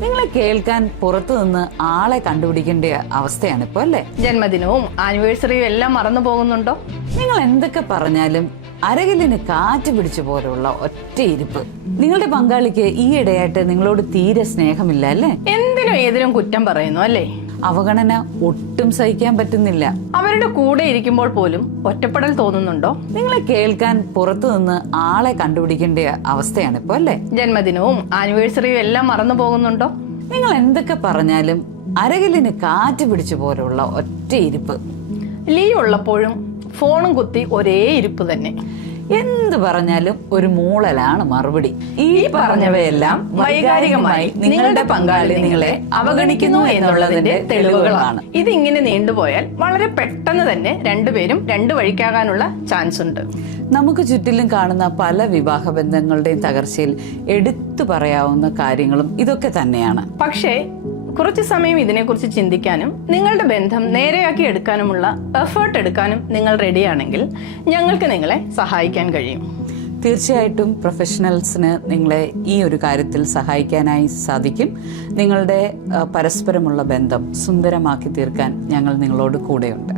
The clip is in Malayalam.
നിങ്ങളെ കേൾക്കാൻ പുറത്തു നിന്ന് ആളെ കണ്ടുപിടിക്കേണ്ട അവസ്ഥയാണ് ഇപ്പൊ അല്ലേ? ജന്മദിനവും ആനിവേഴ്സറിയും എല്ലാം മറന്നു പോകുന്നുണ്ടോ? നിങ്ങൾ എന്തൊക്കെ പറഞ്ഞാലും അരകിലിന് കാറ്റ് പിടിച്ച പോലുള്ള ഒറ്റ ഇരിപ്പ്. നിങ്ങളുടെ പങ്കാളിക്ക് ഈയിടെയായിട്ട് നിങ്ങളോട് തീരെ സ്നേഹമില്ല അല്ലേ? എന്തിനും ഏതിനും കുറ്റം പറയുന്നു അല്ലേ? അവഗണന ഒട്ടും സഹിക്കാൻ പറ്റുന്നില്ല. അവരുടെ കൂടെ ഇരിക്കുമ്പോൾ പോലും ഒറ്റപ്പെടൽ തോന്നുന്നുണ്ടോ? നിങ്ങളെ കേൾക്കാൻ പുറത്തു നിന്ന് ആളെ കണ്ടുപിടിക്കേണ്ട അവസ്ഥയാണ് ഇപ്പൊ അല്ലേ? ജന്മദിനവും ആനിവേഴ്സറിയും എല്ലാം മറന്നു പോകുന്നുണ്ടോ? നിങ്ങൾ എന്തൊക്കെ പറഞ്ഞാലും അരകിലിന് കാറ്റ് പിടിച്ച പോലുള്ള ഒറ്റ ഇരിപ്പ്. ലീവ് ഉള്ളപ്പോഴും ഫോണും കുത്തി ഒരേ ഇരിപ്പ് തന്നെ. എന്ത് പറഞ്ഞാലും ഒരു മൂളലാണ് മറുപടി. ഈ പറഞ്ഞവയെല്ലാം വൈകാരികമായി നിങ്ങളുടെ പങ്കാളി നിങ്ങളെ അവഗണിക്കുന്നു എന്നുള്ളതിന്റെ തെളിവുകളാണ്. ഇതിങ്ങനെ നീണ്ടുപോയാൽ വളരെ പെട്ടെന്ന് തന്നെ രണ്ടുപേരും രണ്ടു വഴിക്കാകാനുള്ള ചാൻസ് ഉണ്ട്. നമുക്ക് ചുറ്റിലും കാണുന്ന പല വിവാഹ ബന്ധങ്ങളുടെയും തകർച്ചയിൽ എടുത്തു പറയാവുന്ന കാര്യങ്ങളും ഇതൊക്കെ തന്നെയാണ്. പക്ഷേ കുറച്ചു സമയം ഇതിനെക്കുറിച്ച് ചിന്തിക്കാനും നിങ്ങളുടെ ബന്ധം നേരെയാക്കി എടുക്കാനുമുള്ള എഫേർട്ട് എടുക്കാനും നിങ്ങൾ റെഡിയാണെങ്കിൽ ഞങ്ങൾക്ക് നിങ്ങളെ സഹായിക്കാൻ കഴിയും. തീർച്ചയായിട്ടും പ്രൊഫഷണൽസിന് നിങ്ങളെ ഈ ഒരു കാര്യത്തിൽ സഹായിക്കാനായി സാധിക്കും. നിങ്ങളുടെ പരസ്പരമുള്ള ബന്ധം സുന്ദരമാക്കി തീർക്കാൻ ഞങ്ങൾ നിങ്ങളോട് കൂടെയുണ്ട്.